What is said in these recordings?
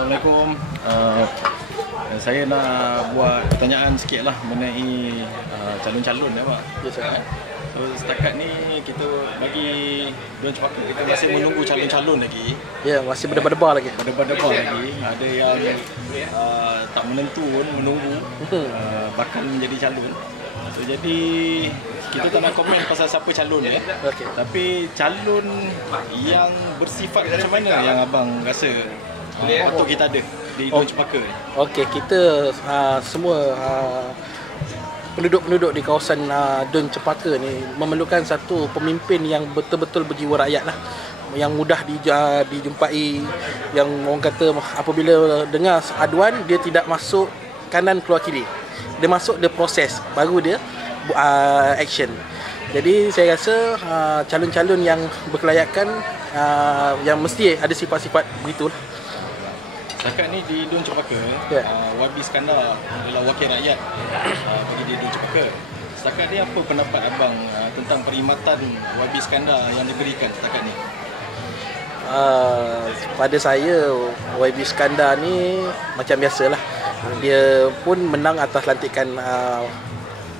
Assalamualaikum. Saya nak buat pertanyaan sikit lah mengenai calon-calon ya Pak. Ya, Pak. So setakat ni kita bagi Don Cepaka, kita masih menunggu calon-calon lagi. Ya, masih berdebar-debar lagi. Berdebar-debar lagi. Ada yang tak menentu pun menunggu bakal menjadi calon. So jadi kita tak nak komen pasal siapa calon ya. Okey. Tapi calon yang bersifat macam mana yang abang rasa patut kita ada di Don Cepaka ni? Okey, kita semua penduduk-penduduk di kawasan Don Cepaka ni memerlukan satu pemimpin yang betul-betul berjiwa rakyat lah, yang mudah dijumpai, yang orang kata apabila dengar aduan dia tidak masuk kanan keluar kiri, dia masuk, dia proses baru dia action. Jadi saya rasa calon-calon yang berkelayakan yang mesti ada sifat-sifat begitulah. Setakat ni di Don Cepaka, YB Iskandar adalah wakil rakyat bagi di Don Cepaka. Setakat ni apa pendapat abang tentang perkhidmatan YB Iskandar yang diberikan setakat ni? Pada saya YB Iskandar ni macam biasalah. Dia pun menang atas lantikan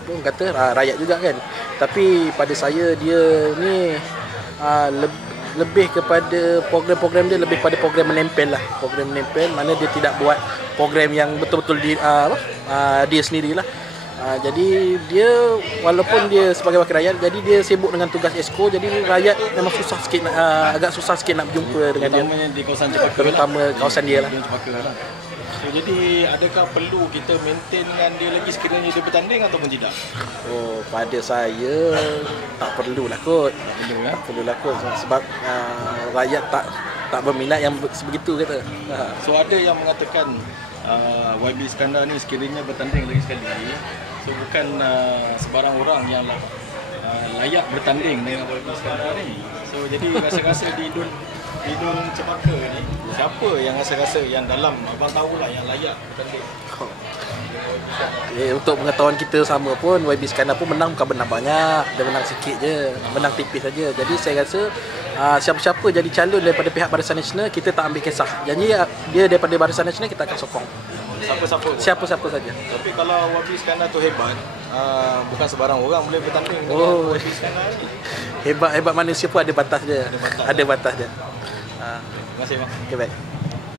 pun kata rakyat juga kan. Tapi pada saya dia ni lebih kepada program-program dia lebih pada program menempel lah. Program menempel, mana dia tidak buat program yang betul-betul dia sendirilah. Jadi dia walaupun dia sebagai wakil rakyat, jadi dia sibuk dengan tugas esko, jadi rakyat memang susah sikit agak susah sikit nak berjumpa dengan dia. Terutamanya di kawasan Cepaka, terutama kawasan dia lah. Don Cepaka lah. So, jadi adakah perlu kita maintain dengan dia lagi sekiranya dia bertanding ataupun tidak? Oh, pada saya tak perlulah kot. Tak perlu ya? Tak perlulah kot sebab rakyat tak berminat yang sebegitu kata. So ada yang mengatakan YB Iskandar ni sekiranya bertanding lagi sekali, so bukan sebarang orang yang layak bertanding dengan YB Iskandar ni. So jadi rasa-rasa di Don Cepaka ni, siapa yang rasa-rasa yang dalam abang tahulah yang layak bertanding? Untuk pengetahuan kita sama pun, YB Iskandar pun menang bukan benar banyak, dia menang sikit je, menang tipis saja. Jadi saya rasa siapa-siapa jadi calon daripada pihak Barisan Nasional, kita tak ambil kisah. Jadi dia daripada Barisan Nasional, kita akan sokong siapa-siapa saja. Tapi kalau YB Iskandar tu hebat, bukan sebarang orang boleh bertanding dengan YB Iskandar ni. Hebat manusia pun ada batas dia. Ada batas dia. Terima kasih bang. Okay, baik.